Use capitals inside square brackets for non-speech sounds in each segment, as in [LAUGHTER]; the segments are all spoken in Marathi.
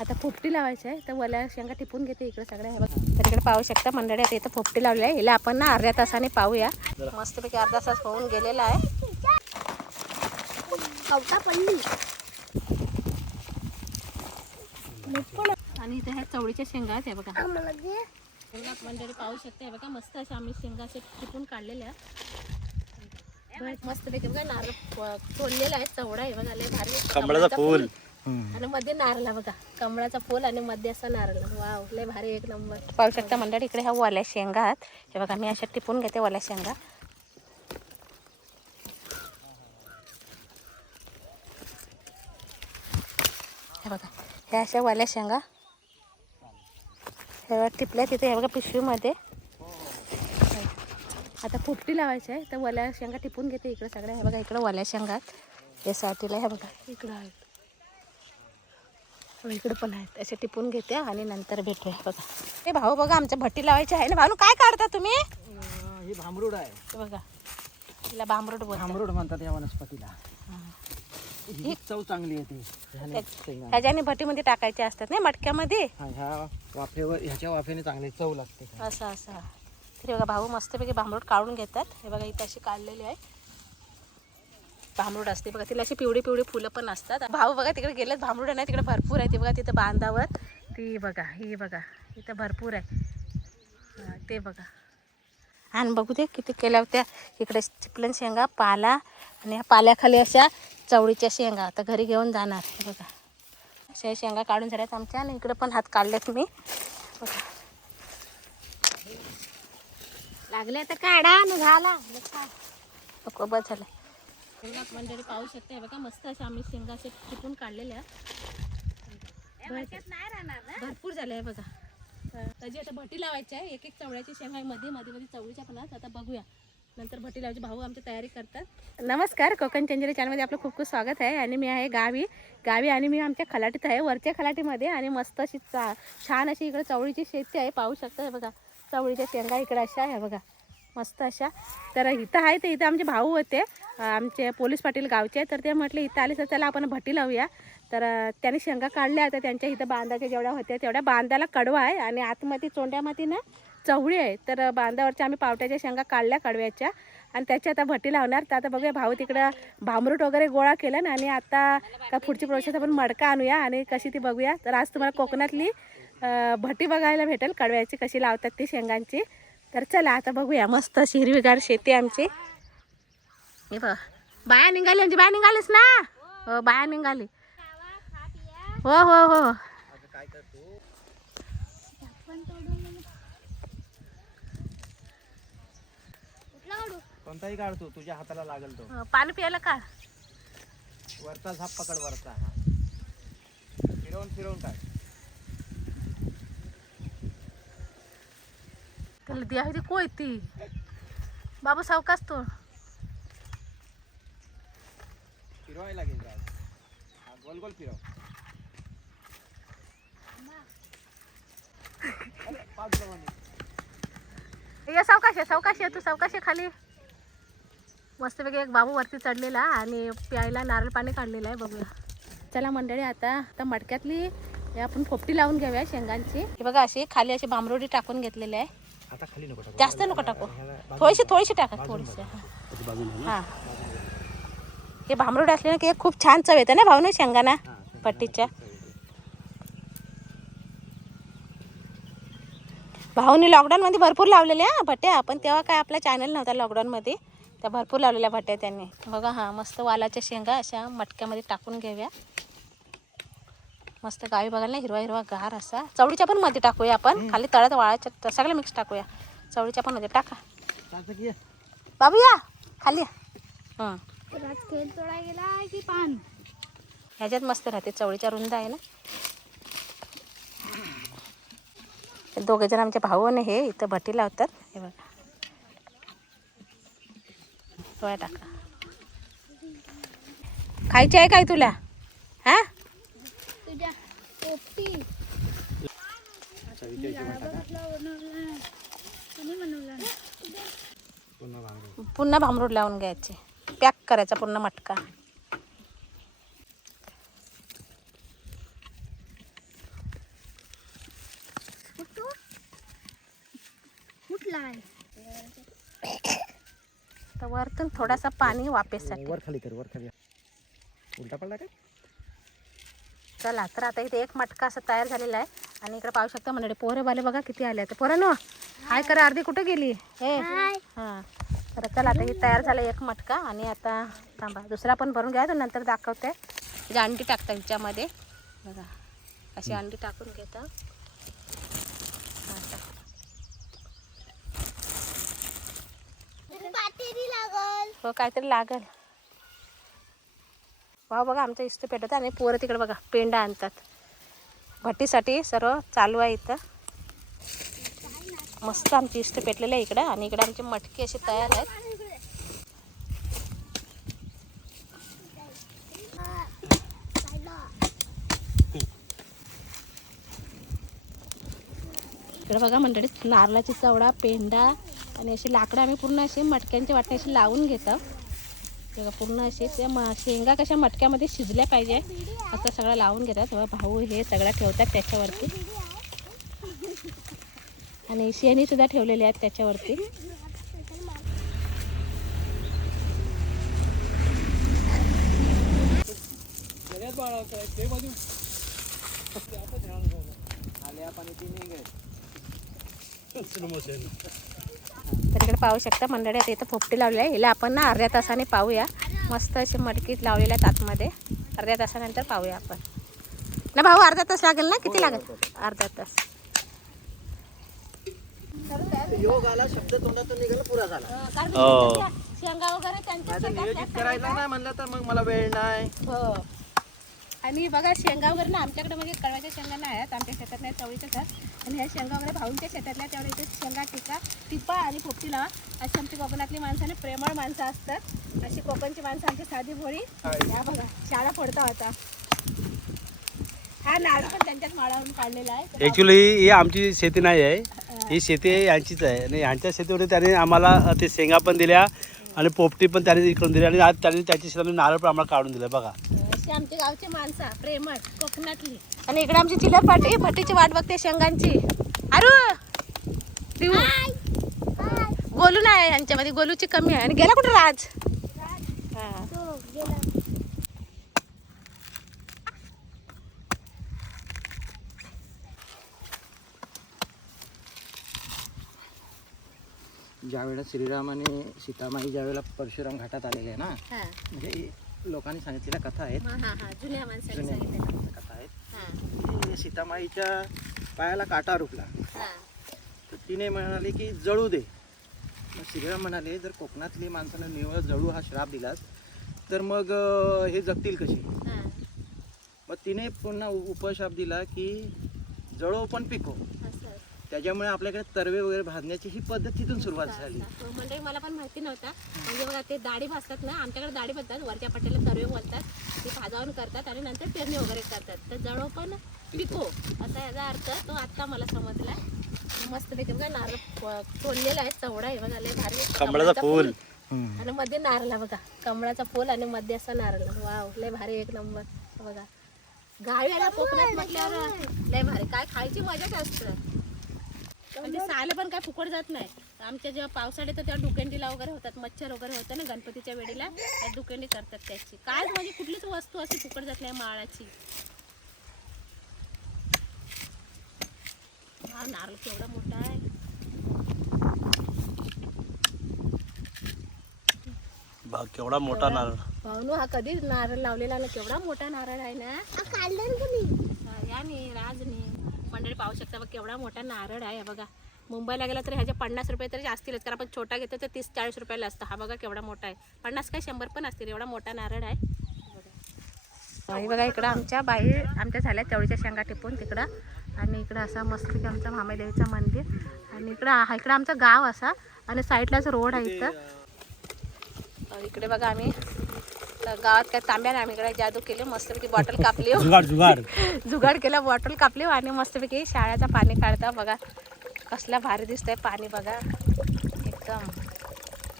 आता पोपटी लावायची आहे. तर वल्या शेंगा टिपून घेते इकडे सगळ्या. हे बघ. तर इकडे पाहू शकता मंडळी आता इथं पोपटी लावली आहे. हिला आपण ना अर्ध्या तासाने पाहूया. मस्तपैकी अर्धा तास होऊन गेलेला आहे. आणि इथे ह्या चवळीच्या शेंगा आहेत हे बघा. मंडळी पाहू शकते हे बघा मस्त अशा आम्ही शेंगा असे टिपून काढलेल्या. मस्त पैकी बघा नारळ तोडलेला आहे चवडा आहे बघा लय भारी कमळाचं फूल. आणि मध्ये नारळ बघा कमळाचा फूल आणि मध्ये असा नारळ. वाव लय भारी एक नंबर. पाहू शकता मंडळी इकडे ह्या वाल्या शेंगा आहेत. हे बघा मी अशा टिपून घेते वाल्या शेंगा. हे बघा ह्या अशा वाल्या शेंगा. हे बघा टिपल्या तिथे हे बघा पिशवीमध्ये. आता फुपटी लावायची आहे तर वल्या शेंगा टिपून घेते इकडे सगळ्या. हे बघा इकडं वल्या शेंगा आहेत. हे साठीला हे बघा. इकडं आहेत. इकडं पण आहेत. असे टिपून घेते आणि नंतर भेटूया. बघा. हे भाऊ बघा आमच्या भट्टी लावायची आहे ना. भाऊ काय काढता तुम्ही? ही भांबरूड आहे. हे बघा. तिला बोल भांबरूड म्हणतात या वनस्पतीला. ही. चव चांगली येते. ह्याच्याने भट्टीमध्ये टाकायचे असतात नाही मटक्यामध्ये? हा, ह्या वाफेवर ह्याच्या वाफेने चांगली चव लागते. असं असं. तरी बघा भाऊ मस्तपैकी भांबरूट काढून घेतात. हे बघा इथं अशी काढलेली आहे. भांबरूड असते. बघा तिला अशी पिवळी पिवळी फुलं पण असतात. भाऊ बघा तिकडे गेलेत. भांबरूड नाही तिकडे भरपूर आहे. ते बघा तिथं बांधावर. ती बघा ही बघा इथं भरपूर आहे. ते बघा. आणि बघू दे किती केल्या होत्या. इकडे चिपलन शेंगा पाला आणि ह्या पाल्याखाली अशा चवळीच्या शेंगा. आता घरी घेऊन जाणार हे बघा. अशा शेंगा काढून झाल्यात आमच्या आणि इकडे पण हात काढलेत मी. बघा. लागले तर काढा आणि झाला नको बस झालं. मंडळी पाहू शकते. हे बघा मस्त अशा आम्ही शेंगा असे टिपून काढलेल्या भरपूर झाले आहे बघा. त्याची आता भटी लावायची आहे एक एक चवळ्याची शेंगा आहे मध्ये मध्ये मध्ये चवळीच्या पण आता बघूया. नंतर भटी लावायची भाऊ आमची तयारी करतात. नमस्कार कोकण चंजरी चॅनलमध्ये आपलं खूप खूप स्वागत आहे. आणि मी आहे गावी. गावी आणि मी आमच्या खलाटीत आहे वरच्या खलाटीमध्ये. आणि मस्त अशी चा छान अशी इकडे चवळीची शेती आहे. पाहू शकता हे बघा चवळीच्या शेंगा इकडे अशा आहे बघा. मस्त अशा. तर इथं आहे तर इथं आमचे भाऊ होते. आमचे पोलीस पाटील गावचे. तर ते म्हटले इथं आले तर त्याला आपण भटी लावूया. तर त्याने त्यांनी शेंगा काढल्या तर त्यांच्या इथं बांधाच्या जेवढ्या होत्या तेवढ्या बांधाला कडवा आहे. आणि आतमध्ये चोंड्यामध्ये ना चवळी आहे. तर बांधावरच्या आम्ही पावट्याच्या शेंगा काढल्या कडव्याच्या. आणि त्याची आता भट्टी लावणार. तर आता बघूया भाऊ तिकडं भांबरूट वगैरे गोळा केलं ना आणि आता का पुढची प्रोसेस आपण मडका आणूया आणि कशी ती बघूया. तर आज तुम्हाला कोकणातली भटी भट्टी बघायला भेटेल कडव्याची कशी लावतात ती शेंगांची. तर चला आता बघूया मस्त अशी हिरवीगार शेती आमची. हे बघ बाया निघाली म्हणजे बाया निघालीस ना? हो बाया निघाली. हो हो हो. कोणताही काढतो तुझ्या हाताला लागल तो. अं, पाणी प्यायला का वरचा झाप पकड वरचा. फिरवून फिरवून टाक त्याला द्या ती कोय ती? बाबू सावकाश तो. लागेल हा, गोल गोल फिरव. ये सावकाश आहे सावकाश आहे तू सावकाश आहे खाली. मस्तपैकी एक बाबू वरती चढलेला आणि प्यायला नारळ पाणी काढलेलं आहे बघूया. चला मंडळी आता आता मडक्यातली आपण फोपटी लावून घेऊया शेंगांची. हे बघा अशी खाली अशी बांबरोडी टाकून घेतलेली आहे. आता खाली नको टाकू. जास्त नको टाकू. थोडीशी थोडीशी टाका थोडीशी. हां. हे भांबरूड असले ना की खूप छान चव येते ना भाऊ ना शेंगाना? पट्टीच्या. भाऊनी लॉकडाऊनमध्ये भरपूर लावलेल्या हा भट्ट्या. पण तेव्हा काय आपला चॅनल नव्हता लॉकडाऊनमध्ये त्या भरपूर लावलेल्या भट्ट्या त्यांनी. बघा हां मस्त वालाच्या शेंगा अशा मटक्यामध्ये टाकून घेऊया. मस्त गावी बघायला ना हिरवा हिरवा गार असा. चवळीच्या पण मध्ये टाकूया आपण. खाली तळ्यात वाळाच्या सगळं मिक्स टाकूया. चवळीच्या पण मध्ये टाका. बाबू या. खाली या. हं. खेळ तोडा गेला की पान? ह्याच्यात मस्त राहते चवळीच्या रुंद आहे ना. हे दोघे जण आमचे भाऊ आणि हे इथं भटी लावतात. हे बघा. पोळ्या टाका. खायची आहे काय तुला? हा? पोपटी पुन्हा भांबरूड लावून घ्यायचे. पॅक करायचा पूर्ण मटका. वरतून थोडासा पाणी वापेसाठी. वर खाली कर वर खाली. उलटा पडला काय? चला तर आता इथे एक मटका असं तयार झालेला आहे. आणि इकडे पाहू शकता मंडळी पोरे बाले बघा किती आले तर पोरं ना हाय करा अर्धी कुठे गेली? हे हां. तर चला आता हे तयार झालं एक मटका. आणि आता थांबा दुसरा पण भरून घ्या तर नंतर दाखवते. म्हणजे अंडी टाकता हिच्यामध्ये. बघा अशी अंडी टाकून घेता. हो काहीतरी लागल. वा बघा आमच्या इस्त पेटत आणि पोरं तिकडे बघा पेंडा आणतात. भट्टीसाठी सर्व चालू आहे इथं. मस्त आमची इस्त पेटलेलं आहे इकडं आणि इकडे आमचे मटके असे तयार आहेत. इकडे बघा मंडळी नारळाची चवडा पेंडा आणि अशी लाकडं आम्ही पूर्ण असे मटक्यांच्या वाटणे अशी लावून घेतो. बघा पूर्ण असे त्या म शेंगा कशा मटक्यामध्ये शिजल्या पाहिजे. असं सगळं लावून घेतात. भाऊ हे सगळं ठेवतात त्याच्यावरती. आणि शेणी सुद्धा ठेवलेले आहेत त्याच्यावरती. आल्या पाणी. तर इकडे पाहू शकता मंडळी आता इथं पोपटी लावली आहे. हिला आपण ना अर्ध्या तासाने पाहूया. मस्त असे मडकीत लावलेल्या आहेत आतमध्ये. अर्ध्या तासानंतर पाहूया आपण. ना भाऊ अर्धा तास लागेल ना? किती लागेल? अर्धा तास. योग आला शब्द तोंडातून निघाला पुरा झाला. शेंगा वगैरे नियोजित करायला नाही म्हणलं तर मग मला वेळ नाही. हो. आणि बघा शेंगा वगैरे ना आमच्याकडे म्हणजे कळवाच्या शेंगा नाही आहेत आमच्या शेतात नाही चवळीच्याच आहेत. आणि ह्या शेंगा वगैरे भाऊंच्या शेतातल्या इथे शेंगा टिका टिपा आणि पोपटी लावा अशी आमची कोकणातली माणसं आणि प्रेमळ माणसं असतात. अशी कोकणची माणसं आमची साधी भोळी. या बघा शाळा पडता होता हा नारळ पण त्यांच्याच माळावरून काढलेला आहे. ॲक्च्युली ही आमची शेती नाही आहे. ही. शेती यांचीच आहे. आणि ह्यांच्या शेतीवर त्याने आम्हाला ते शेंगा पण दिल्या आणि पोपटी पण त्याने इकडून दिली आणि आज त्याने त्याच्या शेतातून नारळ पण आम्हाला काढून दिलं. बघा. आमची गावची माणसं प्रेमळ कोकणातली. आणि इकडे आमची चिलर पाटी भट्टीची वाट बघते शेंगांची. अरू! पिऊ. गोलू नाही यांच्यामध्ये गोलूची कमी आहे. आणि गेला कुठे राज? हा. तो गेला. ज्या वेळेला श्रीराम आणि सीतामाई ज्या वेळेला परशुराम घाटात आलेले आहे ना हा. म्हणजे लोकांनी सांगितलेल्या कथा आहेत हा, हा, हा. जुन्या माणसाने जुन्या सांगितलं कथा आहेत हा, की सीतामाईच्या पायाला काटा रुपला हा. तर तिने म्हणाली की जळू दे मग श्रीराम म्हणाले जर कोकणातली माणसाला निवळ जळू हा श्राप दिलास तर मग अं, हे जगतील कशी हा. मग तिने पुन्हा उ- उपशाप दिला की जळो पण पिको. त्याच्यामुळे आपल्याकडे तरवे वगैरे भाजण्याची ही पद्धत तिथून सुरुवात झाली. हो, म्हणजे मला पण माहिती नव्हता. म्हणजे बघा ते दाढी भाजतात ना आमच्याकडे दाढी भाजतात वरच्या पट्ट्याला सर्वे बोलतात. ते भाजावून करतात आणि नंतर पेरणी वगैरे करतात. तर जळो पण पिको असा याचा अर्थ तो आत्ता मला समजला. मस्त पैकी बघा नारळ तोडलेला आहे चवडा आहे बघा लय भारी कमळाचं फूल. आणि मध्ये नारळ बघा कमळाचा फूल आणि मध्ये असा नारळ वाव लय भारी एक नंबर. बघा. गावी आला कोकणात म्हटल्यावर लय भारी. काय खायची मजाच असतं. म्हणजे साल पण काय फुकट जात नाही. आमच्या जेव्हा पावसाळ्यात तर तेव्हा डुकेंडीला वगैरे होतात मच्छर वगैरे होतं ना गणपतीच्या वेळेला त्या डुकेंडी करतात त्याची. काय म्हणजे कुठलीच वस्तू अशी फुकट जात नाही माळाची. हा नारळ केवढा मोठा आहे. केवढा मोठा नारळ. भावनू हा कधी नारळ लावलेला ना केवढा मोठा नारळ आहे ना? काढलं कोणी हा, याने राजने मंडळी पाहू शकता बघ केवढा मोठा नारळ आहे हा बघा. मुंबईला गेला तर ह्याचे पन्नास रुपये तरी असतीलच कारण आपण छोटा घेतो तर तीस चाळीस रुपयाला असतं. हा बघा केवढा मोठा आहे. पन्नास काय शंभर पण असतील एवढा मोठा नारळ आहे. हे बघा इकडं आमच्या बाई आमच्या झाल्या चवळीच्या शेंगा टिपून तिकडं. आणि इकडं असा मस्त आमचं मामादेवीचं मंदिर. आणि इकडं हा इकडं आमचं गाव असा. आणि साईडलाच रोड आहे इथं. इकडे बघा आम्ही गावात काय तांब्याने आम्ही इकडे जादू केली मस्तपैकी [LAUGHS] बॉटल कापली हो. जुगाड जुगाड. [LAUGHS] जुगाड केला बॉटल कापली आणि मस्तपैकी शाळेचं पाणी काढता बघा. कसलं भारी दिसतंय पाणी बघा. एकदम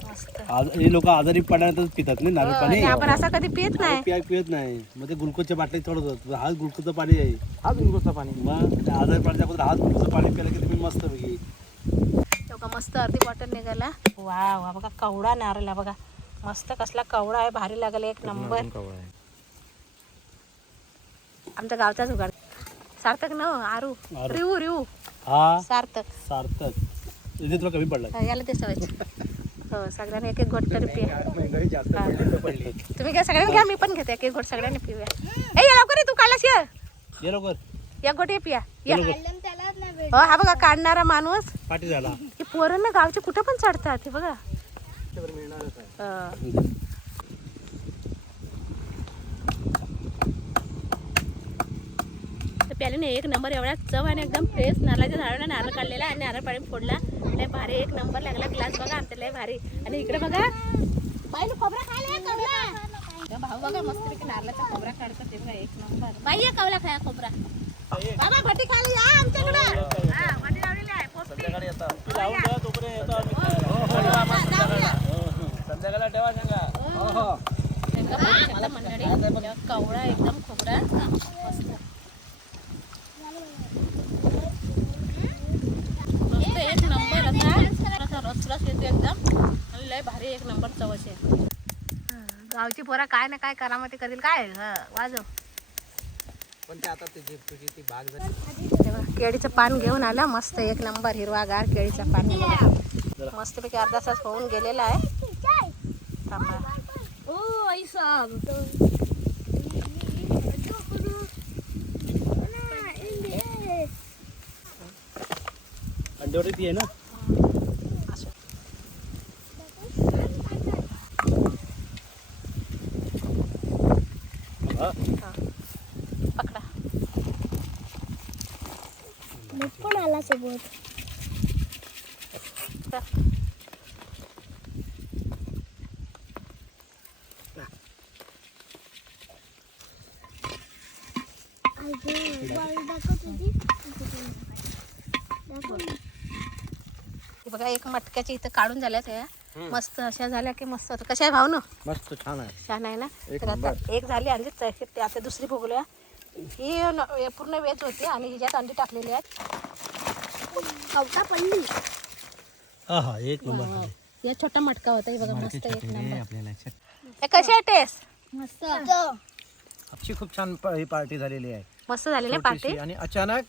मस्त. आज हे लोक आजारी पडल्यानंतर पितात नाही नारळ हो, पाणी? आपण असं कधी पित नाही. पिया पित नाही. मग ते ग्लुकोजच्या बाटली थोडं होतं. हाच ग्लुकोजचं पाणी आहे. हा गुंगोचं पाणी. मग आजारी पडल्याच्या अगोदर हाच ग्लुकोजचं पाणी प्यायला की तुम्ही मस्त पैकी मस्त अर्धी बॉटल निघाला. वा वा बघा कवडा नारळ आहे बघा. मस्त कसला कवडा आहे भारी लागला एक नंबर. आमच्या गावचाच उघड. सार्थक न आरू. रिऊ हा? सार्थक. सार्थक. तुला कमी पडला. याला ते सवय हो सगळ्यांनी एक एक घोट तरी पिया तुम्ही काय सगळ्यांनी घ्या मी पण घेते. एक एक घोट सगळ्यांनी पिऊया. ए या लवकर ये, तू कालास ये. ये लवकर. या घोट ये पिया या हो हा बघा काढणारा माणूस. पाठी झाला. हे पोरं ना गावचे कुठं पण चढतात हे बघा. मिळणारच आहे. हा. तर प्यालीने एक नंबर एवढा चव आणि एकदम फ्रेश नारळाच्या झाडाला नारळ काढलेला आणि नारळ पाणी फोडला. लय भारी एक नंबर लागला. ग्लास बघा आमच्या लय भारी. आणि इकडे बघा. बाईला खोबरा खायला कवला. भाऊ बघा मस्त नारळाचा खोबरा काढतात ते बघा एक नंबर. बाई या कवला खाया खोबरा. बाबा भटी खायला या आमच्याकडं. हा भटी लावलेली आहे पोपटी. हो, या. जाऊया. संध्याकाळला ठेवा सांगा एकदम बघू शकता मंडळी कवळा एकदम खोबरा मस्त मस्त एक नंबर असा असा रस रस येतो एकदम आणि लय भारी एक नंबर चवच आहे गावची पोरा काय ना काय करामती करतील काय? हं, वाजव. पण ते आता त्याची तुझी ती बाग झाली तेव्हा केळीचं पान घेऊन आला. मस्त एक नंबर हिरवागार केळीचं पान. मस्तपैकी अर्धा तास होऊन गेलेला आहे. थांबा. ओ आई साहब ती ना असं. हा. हा. पकडा पण आला सोबत. बघा एक मटक्याच्या इथं काढून झाल्या त्या मस्त अशा झाल्या की मस्त. होतं कशा आहे भाऊ ना मस्त छान आहे. छान आहे ना? एक तर आता एक झाली आणि ते ते आता दुसरी भोगल्या ही हे पूर्ण वेज होती आणि हिच्यात अंडी टाकलेली आहेत. कवटा पडली. हा हा एक नंबर या छोटा मटका होता हे बघा मस्त एक नंबर. आपल्याला हे कशी आहे टेस्ट? मस्त. खूप छान ही पार्टी झालेली आहे. मस्त झालेली आहे पार्टी. आणि अचानक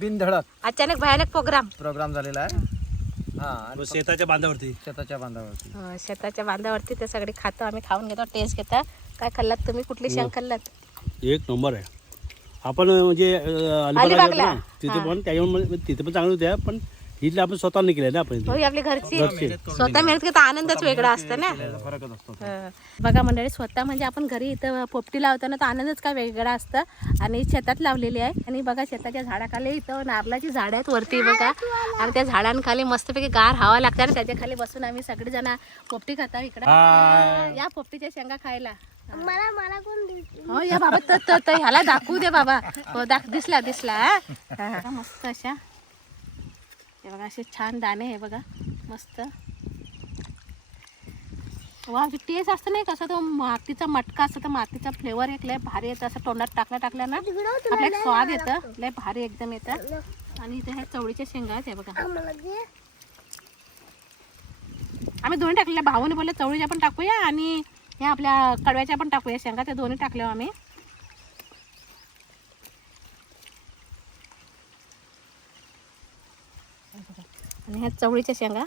बिनधडक अचानक भयानक प्रोग्राम. प्रोग्राम झालेला आहे. हा आणि शेताच्या बांधावरती. शेताच्या बांधावरती. अं, शेताच्या बांधावरती ते सगळे खातो आम्ही खाऊन घेतो टेस्ट घेता. काय खाल्लात तुम्ही? कुठली शेंग खाल्लात? एक नंबर आहे. आपण म्हणजे अलिबागला अलिबागला. ना, तिथे पण त्याच्यामुळे तिथे पण चांगलं होत्या पण इथले आपण स्वतः नाही केलं ना आपण इथे. हो ही आपली घरची. स्वतः मेहनत घेता आनंदच वेगळा असतो ना. हं. बघा मंडळी स्वतः म्हणजे आपण घरी इथं पोपटी लावताना तर आनंदच काय वेगळा असतं. आणि शेतात लावलेली आहे. आणि बघा शेताच्या झाडाखाली इथं नारळाची झाडं आहेत वरती बघा. आणि त्या झाडांखाली मस्तपैकी गार हवा लागते आणि त्याच्याखाली बसून आम्ही सगळेजण पोपटी खाता इकडं. या पोपटीच्या शेंगा खायला. मला मला कोण हो या बाबा तर तर- तर ह्याला दाखवू दे बाबा. हो दाख दिसला दिसला हा? हा, हा. मस्त अशा. हे बघा असे छान दाणे हे बघा. मस्त. वा टेस्ट असतं नाही कसं तो मातीचा मटका असतो तर मातीचा फ्लेवर एक लय भारी येतं. असं तोंडात टाकल्या टाकल्या ना आपला एक स्वाद येतं. लय भारी एकदम येतं. आणि इथे ह्या चवळीच्या शेंगा आहेत हे बघा. आम्ही दोन्ही टाकलेल्या भाऊने बोलले चवळीच्या पण टाकूया आणि ह्या आपल्या कडव्याच्या पण टाकूया शेंगा त्या दोन्ही टाकल्या आम्ही. आणि ह्या चवळीच्या शेंगा.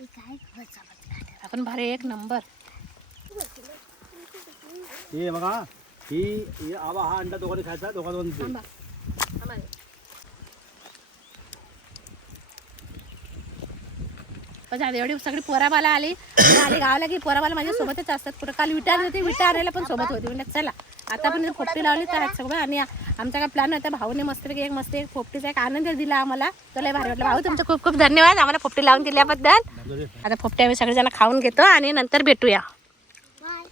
हे आपण भारी एक नंबर. हे बघा ही ही आवा हा अंडा दोघांनी खायचा दोघांना पण थांबा. थांबा. झाली एवढी सगळी पोराबाला आली. आणि आली गावाला की पोराबाला माझ्या सोबतच असतात. कुठं काल विटा आली होती विटा आणायला पण सोबत होती. म्हणजे चला आता पण पोपटी लावली तर सगळं. आणि आमचा काय प्लॅन होता भाऊने मस्तपैकी एक मस्त एक पोपटीचा एक आनंद दिला आम्हाला. तर लय भारी वाटलं. भाऊ तुमचं खूप खूप धन्यवाद. आम्हाला पोपटी लावून दिल्याबद्दल. आता पोपटी आम्ही सगळेजण खाऊन घेतो आणि नंतर भेटूया.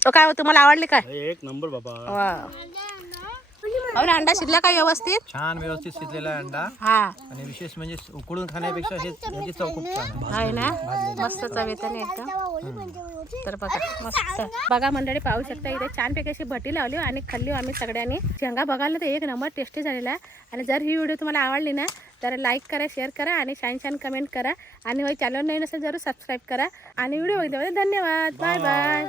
तो काय हो, तुम्हाला आवडली काय? एक नंबर बाबा. भाऊ अंडा शिजला का व्यवस्थित? छान व्यवस्थित शिजलेला आहे अंडा. हा. आणि विशेष म्हणजे उकडून खाण्यापेक्षा हे ह्याची चव खूप छान आहे. आहे ना? मस्त चवेतने एकदम. तर बघा मस्त. बघा मंडळी पाहू शकता इथे छानपैकी अशी भटी लावली आणि खाल्ली आम्ही सगळ्यांनी. शेंगा बघायला तर एक नंबर टेस्टी झालेला आहे. आणि जर ही व्हिडिओ तुम्हाला आवडली ना तर लाईक करा शेअर करा आणि छान छान कमेंट करा. आणि होय चॅनल नाही नसेल जरूर सबस्क्राईब करा. आणि व्हिडिओ बघितल्याबद्दल धन्यवाद. Bye bye